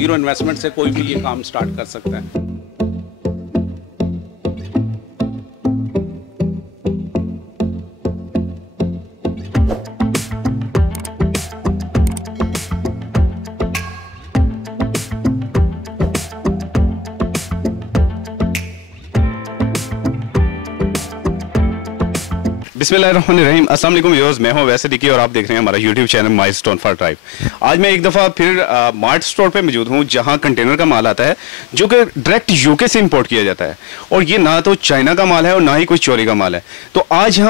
Zero investment से कोई भी ये काम स्टार्ट कर सकता है। बिस्मिल्लाहिर्रहमानिर्रहीम, अस्सलाम वालेकुम व्यूअर्स, मैं हूं वैसे दिकी और आप देख रहे हैं हमारा YouTube channel milestone for drive. आज मैं एक दफ़ा फिर मार्ट स्टोर पे मौजूद हूं जहां कंटेनर का माल आता है जो कि डायरेक्ट यूके से इंपोर्ट किया जाता है और ये ना तो चाइना का माल है और ना ही कोई चोरी का माल है। तो आज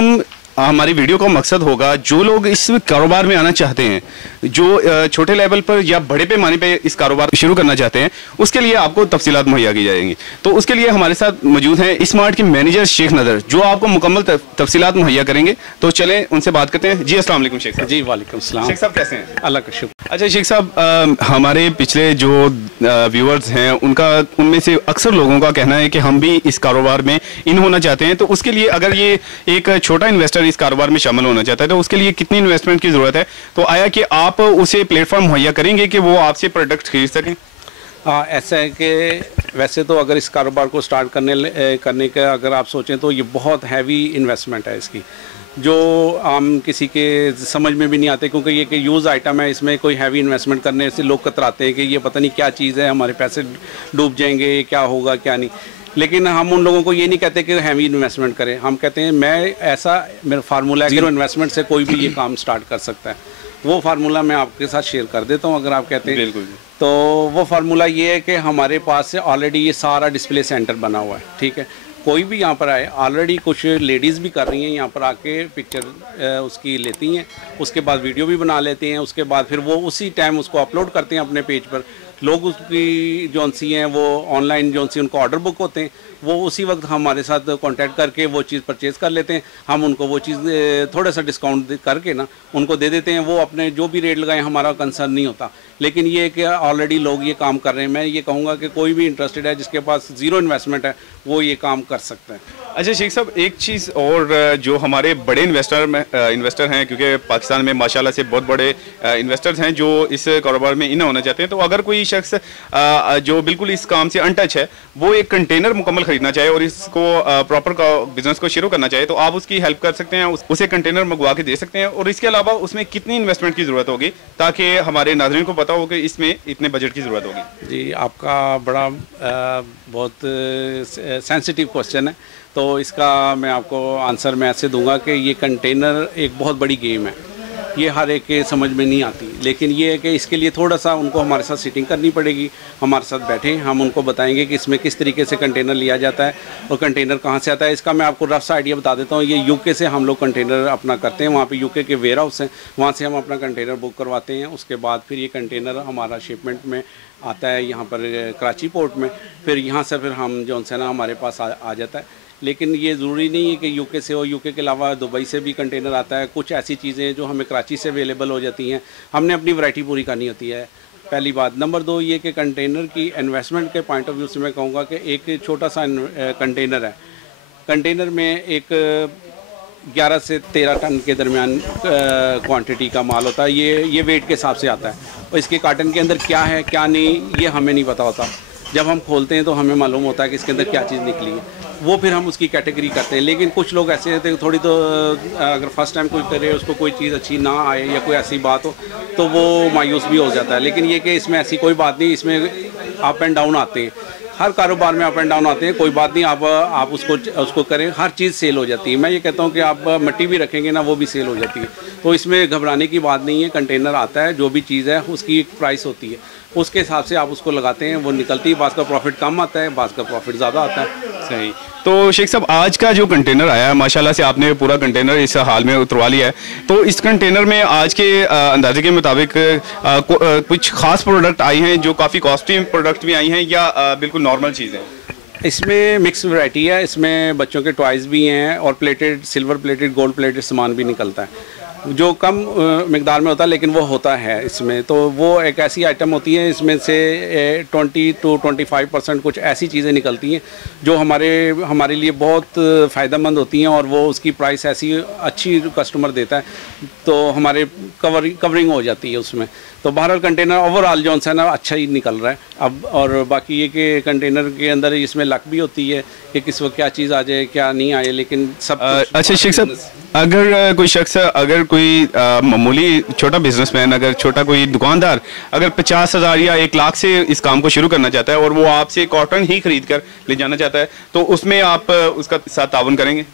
हमारी वीडियो का मकसद होगा जो लोग इस कारोबार में आना चाहते हैं, जो छोटे लेवल पर या बड़े पैमाने पे इस कारोबार शुरू करना चाहते हैं, उसके लिए आपको तफसीलात मुहैया की जाएंगी। तो उसके लिए हमारे साथ मौजूद हैं स्मार्ट के मैनेजर शेख नदर, जो आपको मुकम्मल तफसीलात मुहैया करेंगे। तो चलें उनसे बात करते हैं। जी अस्सलाम वालेकुम शेख साहब। जी वालेकुम सलाम। शेख साहब कैसे हैं? अल्लाह का शुक्र। अच्छा शेख साहब, हमारे पिछले जो व्यूअर्स हैं उनमें से अक्सर लोगों का कहना है कि हम भी इस कारोबार में इन होना चाहते हैं। तो उसके लिए अगर ये एक छोटा इन्वेस्टर इस कारोबार में शामिल होना चाहता है तो उसके लिए कितनी इन्वेस्टमेंट की ज़रूरत है? तो आया कि आप उसे प्लेटफॉर्म मुहैया करेंगे कि वो आपसे प्रोडक्ट खरीद सकें? ऐसा है कि वैसे तो अगर इस कारोबार को स्टार्ट करने का अगर आप सोचें तो ये बहुत हैवी इन्वेस्टमेंट है इसकी, जो आम किसी के समझ में भी नहीं आते, क्योंकि ये कि यूज़ आइटम है, इसमें कोई हैवी इन्वेस्टमेंट करने से लोग कतराते हैं कि ये पता नहीं क्या चीज़ है, हमारे पैसे डूब जाएंगे, क्या होगा क्या नहीं। लेकिन हम उन लोगों को ये नहीं कहते कि हैवी इन्वेस्टमेंट करें, हम कहते हैं मेरा फार्मूला है, ज़ीरो इन्वेस्टमेंट से कोई भी ये काम स्टार्ट कर सकता है। वो फार्मूला मैं आपके साथ शेयर कर देता हूँ अगर आप कहते हैं। बिल्कुल। तो वो फार्मूला ये है कि हमारे पास से ऑलरेडी ये सारा डिस्प्ले सेंटर बना हुआ है, ठीक है। कोई भी यहाँ पर आए, ऑलरेडी कुछ लेडीज़ भी कर रही हैं यहाँ पर आके पिक्चर उसकी लेती हैं, उसके बाद वीडियो भी बना लेती हैं, उसके बाद फिर वो उसी टाइम उसको अपलोड करते हैं अपने पेज पर। लोग उसकी जौन सी हैं वो ऑनलाइन जौन सी उनको ऑर्डर बुक होते हैं, वो उसी वक्त हमारे साथ कांटेक्ट करके वो चीज़ परचेज़ कर लेते हैं। हम उनको वो चीज़ थोड़ा सा डिस्काउंट करके ना उनको दे देते हैं। वो अपने जो भी रेट लगाएं हमारा कंसर्न नहीं होता। लेकिन ये कि ऑलरेडी लोग ये काम कर रहे हैं। मैं ये कहूँगा कि कोई भी इंटरेस्टेड है जिसके पास ज़ीरो इन्वेस्टमेंट है वो ये काम कर सकता है। अच्छा शेख साहब, एक चीज़ और, जो हमारे बड़े इन्वेस्टर हैं, क्योंकि पाकिस्तान में माशाल्लाह से बहुत बड़े इन्वेस्टर्स हैं जो इस कारोबार में इन होना चाहते हैं। तो अगर कोई शख्स जो बिल्कुल इस काम से अनटच है, वो एक कंटेनर मुकम्मल खरीदना चाहे और इसको प्रॉपर बिजनेस को शुरू करना चाहे, तो आप उसकी हेल्प कर सकते हैं, उसे कंटेनर मंगवा के दे सकते हैं। और इसके अलावा उसमें कितनी इन्वेस्टमेंट की ज़रूरत होगी ताकि हमारे नाज़रीन को पता हो कि इसमें इतने बजट की ज़रूरत होगी? जी, आपका बड़ा बहुत सेंसिटिव क्वेश्चन है, तो इसका मैं आपको आंसर मैं ऐसे दूंगा कि ये कंटेनर एक बहुत बड़ी गेम है, ये हर एक के समझ में नहीं आती। लेकिन ये है कि इसके लिए थोड़ा सा उनको हमारे साथ सिटिंग करनी पड़ेगी, हमारे साथ बैठें, हम उनको बताएंगे कि इसमें किस तरीके से कंटेनर लिया जाता है और कंटेनर कहाँ से आता है। इसका मैं आपको रफ सा आइडिया बता देता हूँ। ये यूके से हम लोग कंटेनर अपना करते हैं, वहाँ पे यूके के वेयर हाउस हैं, वहाँ से हम अपना कंटेनर बुक करवाते हैं। उसके बाद फिर ये कंटेनर हमारा शिपमेंट में आता है यहाँ पर कराची पोर्ट में, फिर यहाँ से फिर हम जो है ना हमारे पास आ जाता है। लेकिन ये ज़रूरी नहीं है कि यूके से हो, यूके के अलावा दुबई से भी कंटेनर आता है। कुछ ऐसी चीज़ें जो हमें कराची से अवेलेबल हो जाती हैं, हमने अपनी वैरायटी पूरी करनी होती है, पहली बात। नंबर 2 ये कि कंटेनर की इन्वेस्टमेंट के पॉइंट ऑफ व्यू से मैं कहूँगा कि एक छोटा सा कंटेनर है, कंटेनर में एक 11 से 13 टन के दरमियान क्वांटिटी का माल होता है। ये वेट के हिसाब से आता है और इसके कार्टन के अंदर क्या है क्या नहीं ये हमें नहीं पता होता। जब हम खोलते हैं तो हमें मालूम होता है कि इसके अंदर क्या चीज़ निकली है, वो फिर हम उसकी कैटेगरी करते हैं। लेकिन कुछ लोग ऐसे होते हैं थोड़ी, तो अगर फर्स्ट टाइम कोई करे उसको कोई चीज़ अच्छी ना आए या कोई ऐसी बात हो तो वो मायूस भी हो जाता है। लेकिन ये कि इसमें ऐसी कोई बात नहीं, इसमें अप एंड डाउन आते हैं, हर कारोबार में अप एंड डाउन आते हैं, कोई बात नहीं। आप उसको करें, हर चीज़ सेल हो जाती है। मैं ये कहता हूँ कि आप मिट्टी भी रखेंगे ना वो भी सेल हो जाती है, तो इसमें घबराने की बात नहीं है। कंटेनर आता है, जो भी चीज़ है उसकी एक प्राइस होती है, उसके हिसाब से आप उसको लगाते हैं, वो निकलती है। बाज़ का प्रॉफिट कम आता है, बाज़ का प्रॉफिट ज़्यादा आता है। सही। तो शेख साहब, आज का जो कंटेनर आया है माशाल्लाह से आपने पूरा कंटेनर इस हाल में उतरवा लिया है, तो इस कंटेनर में आज के अंदाजे के मुताबिक कुछ खास प्रोडक्ट आई हैं जो काफ़ी कॉस्टली प्रोडक्ट भी आई हैं या बिल्कुल नॉर्मल चीज़ है? इसमें मिक्स वैरायटी है, इसमें बच्चों के टॉयज़ भी हैं और plated, silver plated, gold plated सामान भी निकलता है, जो कम मिकदार में होता है लेकिन वो होता है इसमें। तो वो एक ऐसी आइटम होती है, इसमें से 20 to 25% कुछ ऐसी चीज़ें निकलती हैं जो हमारे लिए बहुत फ़ायदेमंद होती हैं और वो उसकी प्राइस ऐसी अच्छी कस्टमर देता है, तो हमारे कवरिंग हो जाती है उसमें। तो बहरहाल कंटेनर ओवरऑल जो है ना अच्छा ही निकल रहा है अब। और बाकी ये कि कंटेनर के अंदर इसमें लक भी होती है कि किस वक्त क्या चीज़ आ जाए क्या नहीं आए, लेकिन सब अच्छा शेख साहब, अगर कोई शख्स, अगर कोई मामूली छोटा बिजनेसमैन, अगर छोटा कोई दुकानदार अगर 50,000 या 1 लाख से इस काम को शुरू करना चाहता है और वो आपसे कॉटन ही खरीद कर ले जाना चाहता है, तो उसमें आप उसका साथ ताउन करेंगे?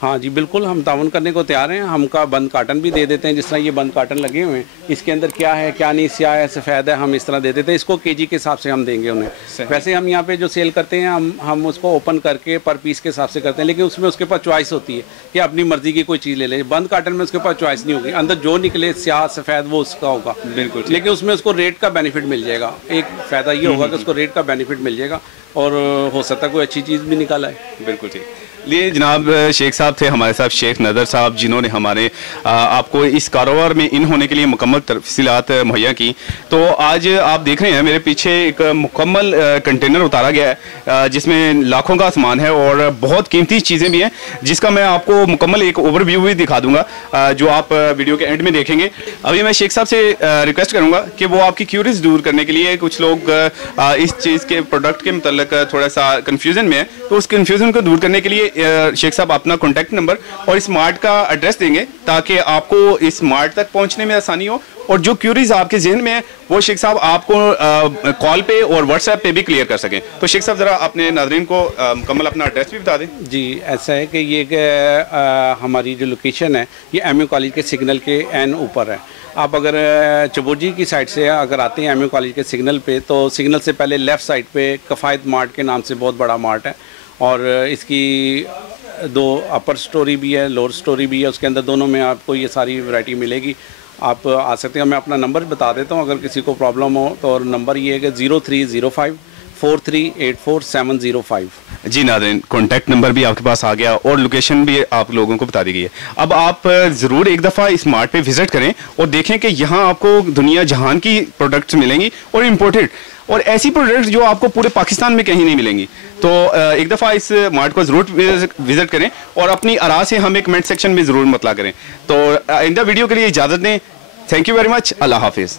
हाँ जी बिल्कुल, हम ताउन करने को तैयार हैं। हमका बंद काटन भी दे देते हैं, जिस तरह ये बंद काटन लगे हुए हैं, इसके अंदर क्या है क्या नहीं, स्याह है सफ़ेद है, हम इस तरह दे देते हैं। इसको केजी के हिसाब से हम देंगे उन्हें। वैसे हम यहाँ पे जो सेल करते हैं हम उसको ओपन करके पर पीस के हिसाब से करते हैं, लेकिन उसमें उसके पास चॉइस होती है कि अपनी मर्जी की कोई चीज़ ले ले। बंद काटन में उसके पास चॉइस नहीं होगी, अंदर जो निकले स्याह सफ़ेद वो उसका होगा। बिल्कुल, लेकिन उसमें उसको रेट का बेनिफिट मिल जाएगा। एक फ़ायदा ये होगा कि उसको रेट का बेनिफिट मिल जाएगा और हो सकता है कोई अच्छी चीज़ भी निकाल आए। बिल्कुल ठीक। लिए जनाब शेख साहब थे हमारे साथ, शेख नदर साहब, जिन्होंने हमारे आपको इस कारोबार में इन होने के लिए मुकम्मल तफसीलात मुहैया की। तो आज आप देख रहे हैं मेरे पीछे एक मुकम्मल कंटेनर उतारा गया है जिसमें लाखों का सामान है और बहुत कीमती चीज़ें भी हैं, जिसका मैं आपको मुकम्मल एक ओवरव्यू भी दिखा दूंगा जो आप वीडियो के एंड में देखेंगे। अभी मैं शेख साहब से रिक्वेस्ट करूँगा कि वो आपकी क्यूरीज दूर करने के लिए, कुछ लोग इस चीज़ के प्रोडक्ट के मतलब थोड़ा सा कन्फ्यूज़न में है, तो उस कन्फ्यूज़न को दूर करने के लिए शेख साहब अपना कॉन्टैक्ट नंबर और इस मार्ट का एड्रेस देंगे ताकि आपको इस मार्ट तक पहुंचने में आसानी हो, और जो क्यूरीज आपके जहन में है वो शेख साहब आपको कॉल पे और व्हाट्सएप पे भी क्लियर कर सकें। तो शेख साहब ज़रा अपने नाज़रीन को मुकम्मल अपना एड्रेस भी बता दें। जी ऐसा है कि ये हमारी जो लोकेशन है ये एमयू कॉलेज के सिग्नल के एन ऊपर है। आप अगर चबोजी की साइड से अगर आते हैं एमयू कॉलेज के सिग्नल पे, तो सिग्नल से पहले लेफ़्ट साइड पे कफ़ायत मार्ट के नाम से बहुत बड़ा मार्ट है और इसकी 2 अपर स्टोरी भी है, लोअर स्टोरी भी है। उसके अंदर दोनों में आपको ये सारी वैरायटी मिलेगी। आप आ सकते हैं। मैं अपना नंबर बता देता हूँ अगर किसी को प्रॉब्लम हो तो। और नंबर ये है कि 0305 4384 जी नाज़रीन, कॉन्टैक्ट नंबर भी आपके पास आ गया और लोकेशन भी आप लोगों को बता दी गई है। अब आप ज़रूर एक दफ़ा इस मार्ट पे विज़िट करें और देखें कि यहाँ आपको दुनिया जहान की प्रोडक्ट्स मिलेंगी और इम्पोर्टेड, और ऐसी प्रोडक्ट्स जो आपको पूरे पाकिस्तान में कहीं नहीं मिलेंगी। तो एक दफ़ा इस मार्ट को ज़रूर विज़िट करें और अपनी आरा से हमें कमेंट सेक्शन में ज़रूर मतला करें। तो आइंदा वीडियो के लिए इजाज़त दें। Thank you very much. अल्लाह हाफिज़।